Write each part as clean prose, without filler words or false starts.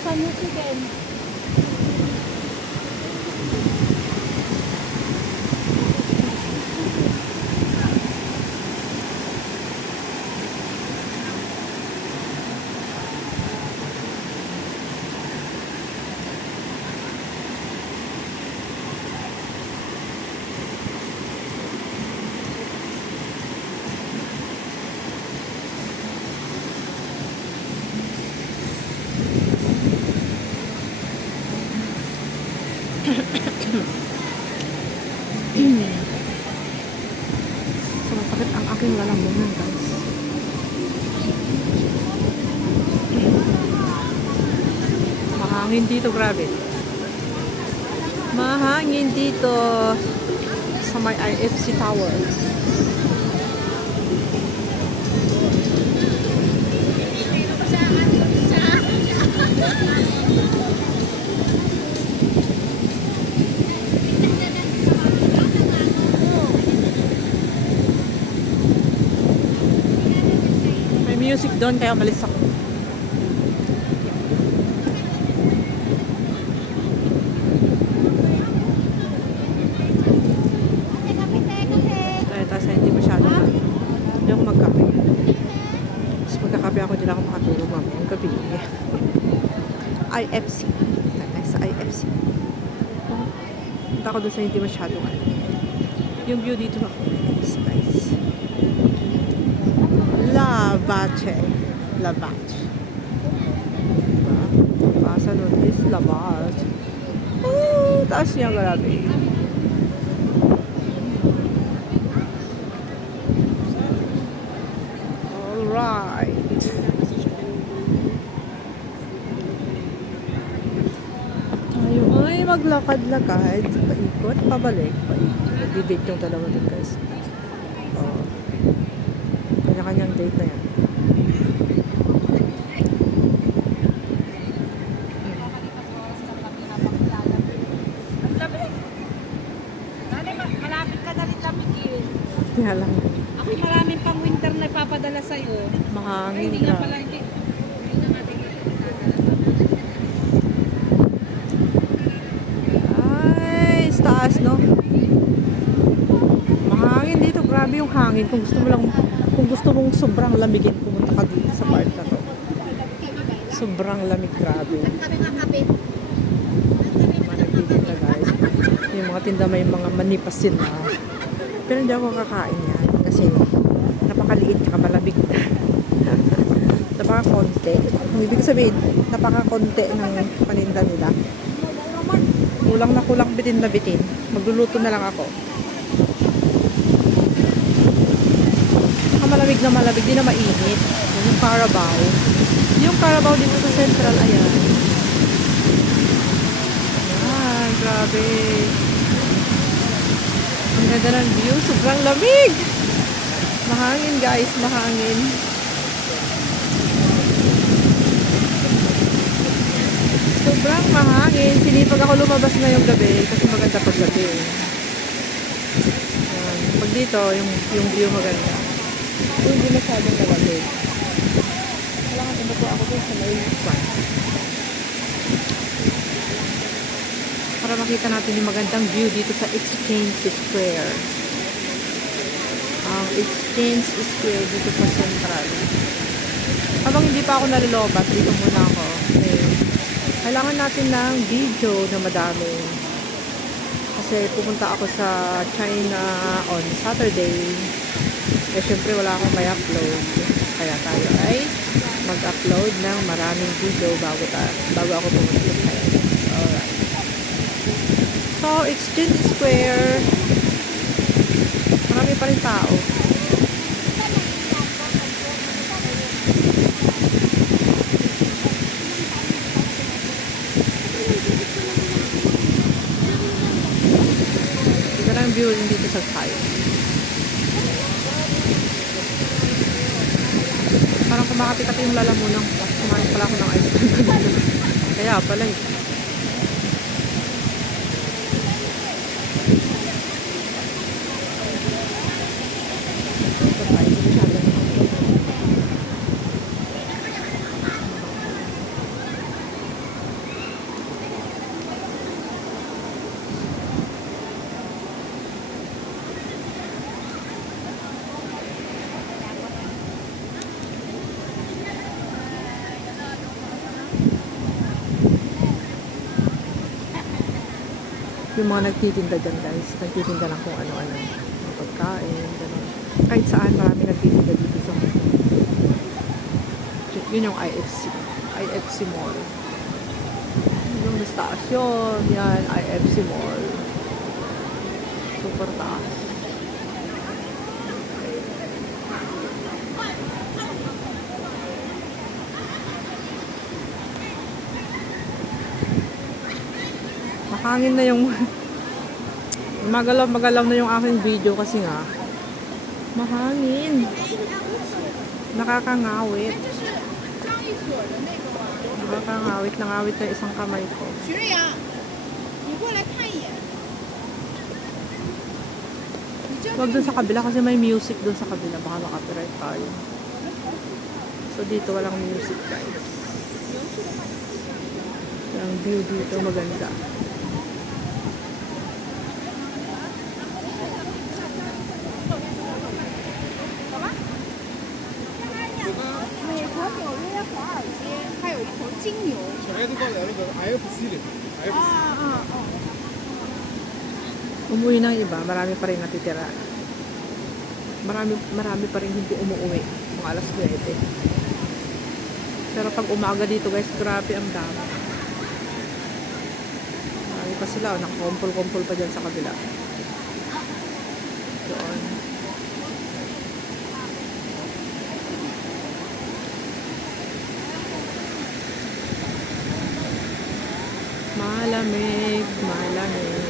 Saan yung chicken? Sumasakit ang aking lalamunan, guys. Mahangin dito, grabe. Mahangin dito sa may IFC Tower. May music doon kaya malis ako. Kaya tayo sa hindi masyado. Hindi ako magkape. Tapos magkakape ako, hindi lang ako makatulog mamayang gabi. IFC. Tayo sa IFC. Punta ako doon sa hindi masyado. Yung view dito na IFC, guys. Lavache. Lavache. Diba? Pasa nun is Lavache. Oh, taas niya, grabe. Alright. Tayo ay maglakad-lakad. Paikot, pabalik. Paikot. Yung dalawa dun, guys. Oh. Kanya-kanyang date na yan. Malapit ka na rin lamigin. Kaya lang, Ako'y maraming pang winter na ipapadala sa'yo. Ay, mahangin hindi nga ka. pala, hindi. Hindi na natin Ay, taas, no? Mahangin dito. Grabe yung hangin. Kung gusto mong sobrang lamigin, pumunta ka dito sa part na to. Sobrang lamig, grabe. kami kakapit. Mga nagtitinda, guys. Yung mga tinda may mga manipas sila. Pero hindi ako kakain yan. Kasi napakaliit tsaka malamig na. Napakakonti. Ibig sabihin, napakakonti ng paninda nila. Kulang na kulang, bitin na bitin. Magluluto na lang ako. Malamig na malamig, di na mainit. Yung Carabao. Yung Carabao dito sa Central, ayan. Ay, grabe. Ang ganda ng view, sobrang lamig. Mahangin, guys, mahangin. Sobrang mahangin. Sinipag ako lumabas na yung gabi kasi maganda pag gabi. Ayan. Pag dito, yung view maganda. Kung hindi masyadong malamig. Kailangan tumupo ako dun sa may pan. Para makita natin yung magandang view dito sa Exchange Square. Ang Exchange Square dito sa Central. Habang hindi pa ako nalolobat, dito muna ako. Kailangan natin ng video na madami. Kasi pupunta ako sa China on Saturday. Eh, syempre wala akong may upload. Kaya tayo ay mag-upload ng maraming video bago ako pumunta sa China. Alright. So, Exchange Square. Marami pa rin tao. Ito na ang view dito sa China. Parang kumakati-kati yung lalamunan ko. Kumain pala ako ng ice cream. Kaya pala eh. Yung mga nagtitinda dyan guys, nagtitinda lang kung ano-ano. Mga pagkain, gano'n. Kahit saan marami nagtitinda dito sa yun yung IFC Mall. Yung stasyon, yan, IFC Mall. Super taas. Mahangin na yung magalaw na yung aking video kasi nga mahangin. Nakakangawit. Nakakangawit, nangawit na isang kamay ko. 徐瑞阳，你过来看一眼。 Huwag dun sa kabila kasi may music dun sa kabila. Baka makapiright tayo. So dito walang music guys. Ang view dito maganda. Umuwi ng iba, marami pa rin natitira. Marami pa rin hindi umuwi. Mga alas 9. Pero pag umaga dito guys, grabe ang dami. Marami pa sila, nakakumpul-kumpul pa dyan sa kabila. Doon. Malamig, malamig.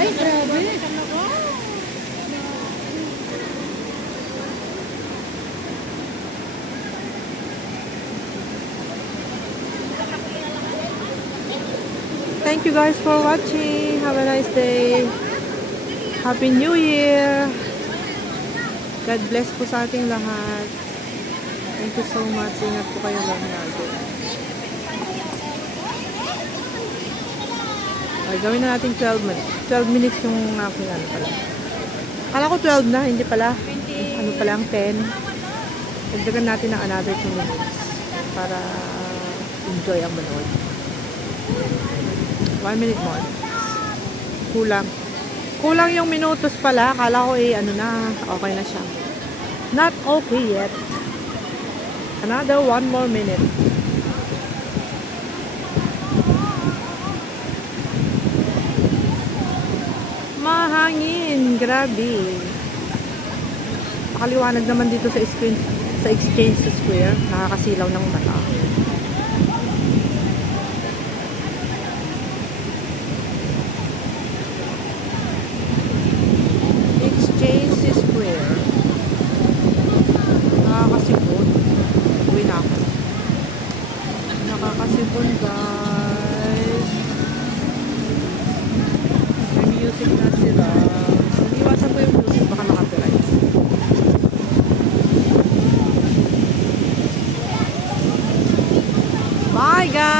Ay, grabe. Thank you guys for watching. Have a nice day. Happy New Year. God bless po sa ating lahat. Thank you so much. Ingat po kayo lahat. Okay, gawin na natin 12 minutes. 12 minutes yung aking ano pala. Kala ko 12 na, hindi pala. Ano pala ang 10. Dagdagan natin ng another 2 minutes para enjoy ang manood. 1 minute more. Kulang. Kulang yung minutos pala. Kala ko ano na, okay na siya. Not okay yet. Another 1 more minute. Mahangin. Grabe. Pakaliwanag naman dito sa screen, sa Exchange Square. Nakakasilaw ng mata. Exchange Square. Nakakasipon. Uwi na ako. Nakakasipon guys. May music na sila. Iwasan ko yung music baka makapiright. Bye guys!